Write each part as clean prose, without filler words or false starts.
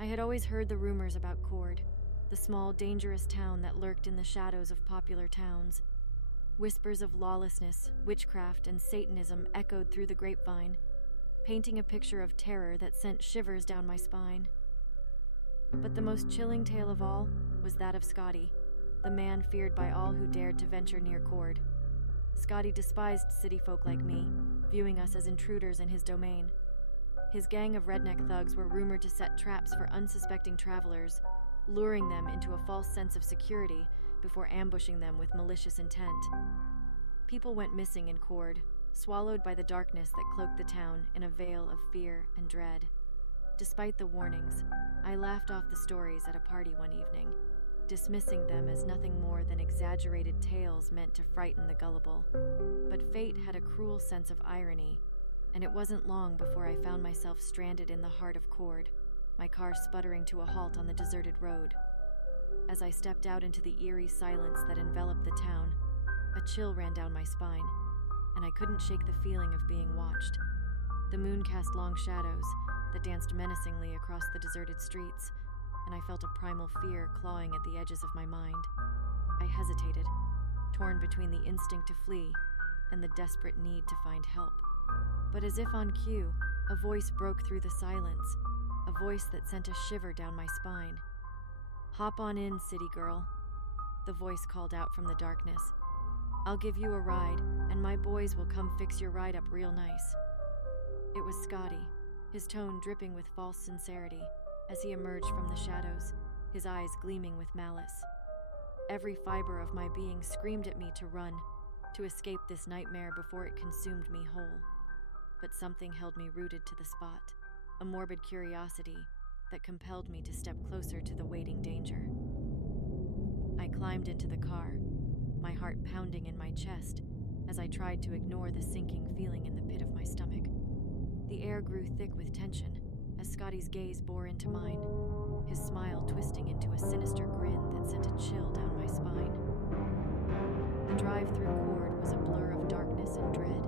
I had always heard the rumors about Cord, the small, dangerous town that lurked in the shadows of popular towns. Whispers of lawlessness, witchcraft, and Satanism echoed through the grapevine, painting a picture of terror that sent shivers down my spine. But the most chilling tale of all was that of Scotty, the man feared by all who dared to venture near Cord. Scotty despised city folk like me, viewing us as intruders in his domain. His gang of redneck thugs were rumored to set traps for unsuspecting travelers, luring them into a false sense of security before ambushing them with malicious intent. People went missing in Cord, swallowed by the darkness that cloaked the town in a veil of fear and dread. Despite the warnings, I laughed off the stories at a party one evening, dismissing them as nothing more than exaggerated tales meant to frighten the gullible. But fate had a cruel sense of irony, and it wasn't long before I found myself stranded in the heart of Cord, my car sputtering to a halt on the deserted road. As I stepped out into the eerie silence that enveloped the town, a chill ran down my spine, and I couldn't shake the feeling of being watched. The moon cast long shadows that danced menacingly across the deserted streets, and I felt a primal fear clawing at the edges of my mind. I hesitated, torn between the instinct to flee and the desperate need to find help. But as if on cue, a voice broke through the silence, a voice that sent a shiver down my spine. "Hop on in, city girl," the voice called out from the darkness. "I'll give you a ride, and my boys will come fix your ride up real nice." It was Scotty, his tone dripping with false sincerity as he emerged from the shadows, his eyes gleaming with malice. Every fiber of my being screamed at me to run, to escape this nightmare before it consumed me whole. But something held me rooted to the spot, a morbid curiosity that compelled me to step closer to the waiting danger. I climbed into the car, my heart pounding in my chest as I tried to ignore the sinking feeling in the pit of my stomach. The air grew thick with tension as Scotty's gaze bore into mine, his smile twisting into a sinister grin that sent a chill down my spine. The drive through Cord was a blur of darkness and dread,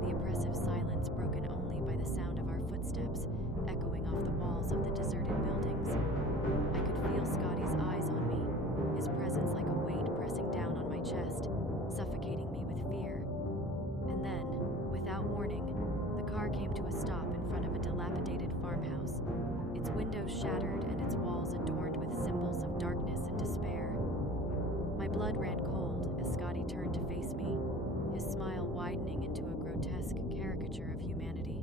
the oppressive silence broken only by the sound of our footsteps echoing off the walls of the deserted buildings. I could feel Scotty's eyes on me, his presence like a weight pressing down on my chest, suffocating me with fear. And then, without warning, the car came to a stop in front of a dilapidated farmhouse, its windows shattered and its walls adorned with symbols of darkness and despair. My blood ran cold as Scotty turned to face me, his smile widening into a grotesque caricature of humanity.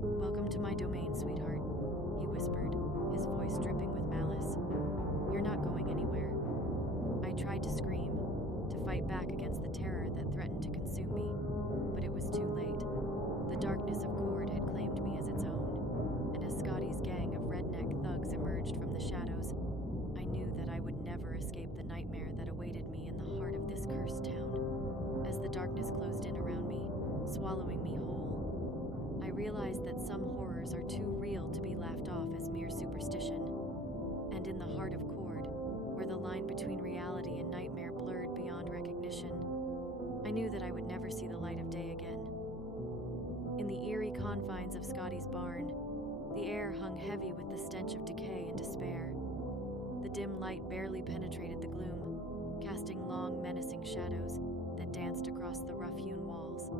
"Welcome to my domain, sweetheart," he whispered, his voice dripping with malice. "You're not going anywhere." I tried to scream, to fight back against the terror that threatened to consume me, but it was too late. The darkness of Cord had claimed me as its own, and as Scotty's gang of redneck thugs emerged from the shadows, I knew that I would never escape the nightmare that awaited me in the heart of this cursed town. As the darkness closed in around me, swallowing me whole, I realized that some horrors are too real to be laughed off as mere superstition. And in the heart of Cord, where the line between reality and nightmare blurred beyond recognition, I knew that I would never see the light of day again. In the eerie confines of Scotty's barn, the air hung heavy with the stench of decay and despair. The dim light barely penetrated the gloom, casting long, menacing shadows that danced across the rough-hewn walls.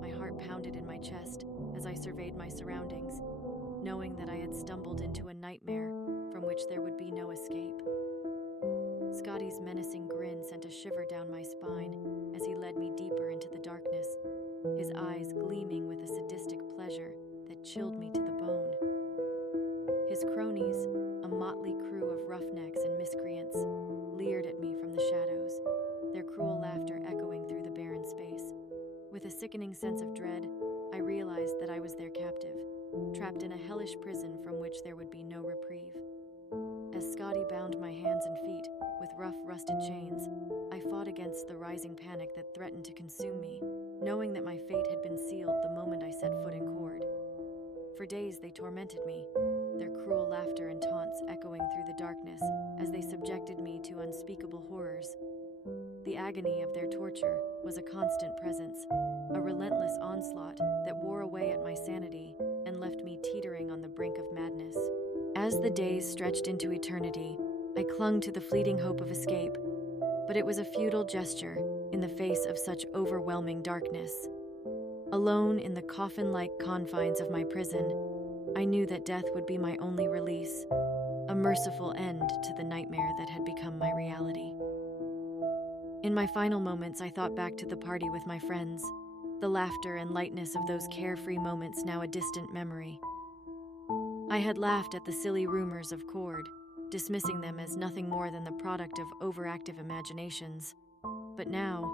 My heart pounded in my chest as I surveyed my surroundings, knowing that I had stumbled into a nightmare from which there would be no escape. Scotty's menacing grin sent a shiver down my spine as he led me deeper into the darkness, his eyes gleaming with a sadistic pleasure that chilled me to the bone. His cronies, a motley crew of roughnecks and miscreants, leered at me from the shadows, their cruel laughter echoing through the barren space. With a sickening sense of dread, I realized that I was their captive, trapped in a hellish prison from which there would be no reprieve. As Scotty bound my hands and feet with rough, rusted chains, I fought against the rising panic that threatened to consume me, knowing that my fate had been sealed the moment I set foot in Cord. For days they tormented me, their cruel laughter and taunts echoing through the darkness as they subjected me to unspeakable horrors. The agony of their torture was a constant presence, a relentless onslaught that wore away at my sanity and left me teetering on the brink of madness. As the days stretched into eternity, I clung to the fleeting hope of escape, but it was a futile gesture in the face of such overwhelming darkness. Alone in the coffin-like confines of my prison, I knew that death would be my only release, a merciful end to the nightmare that had become my reality. In my final moments, I thought back to the party with my friends, the laughter and lightness of those carefree moments now a distant memory. I had laughed at the silly rumors of Cord, dismissing them as nothing more than the product of overactive imaginations. But now,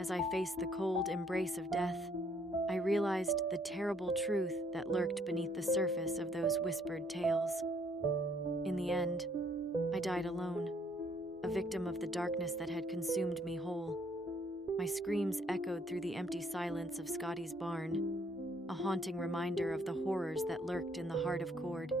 as I faced the cold embrace of death, I realized the terrible truth that lurked beneath the surface of those whispered tales. In the end, I died alone, a victim of the darkness that had consumed me whole. My screams echoed through the empty silence of Scotty's barn, a haunting reminder of the horrors that lurked in the heart of Cord.